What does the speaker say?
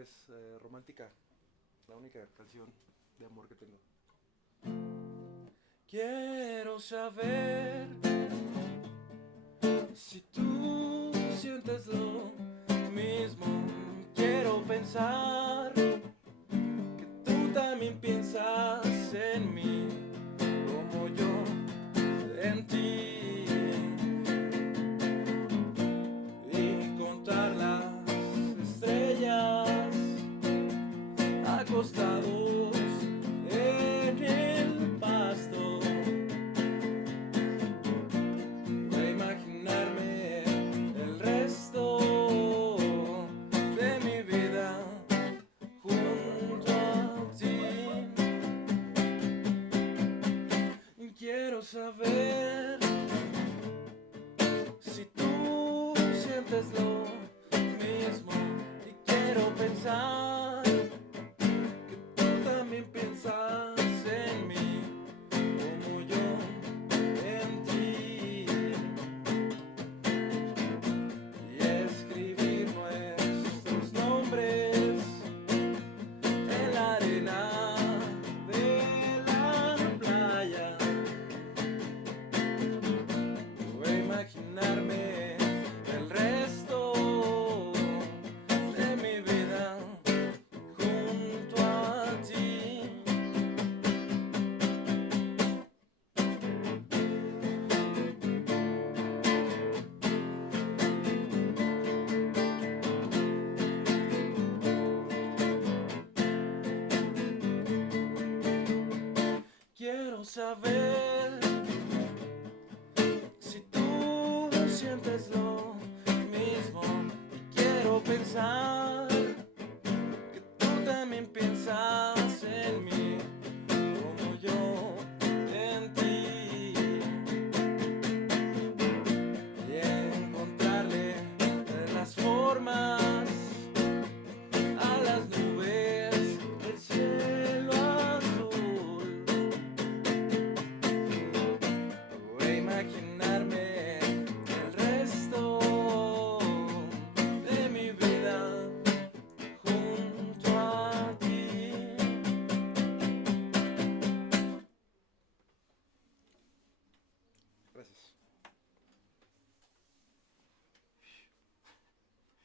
es Romántica, la única canción de amor que tengo. Quiero saber si tú sientes lo mismo. Quiero pensar que tú también piensas en mí como yo en ti, y contar las estrellas acostados en el pasto, e imaginarme el resto de mi vida junto a ti. Quiero saber si tú sientes lo mismo, y quiero pensar que tú también piensas en mí como yo en ti, y escribir nuestros nombres en la arena de la playa, o imaginarme el resto de mi vida junto a ti. Quiero saber si tú sientes lo mismo, y quiero pensar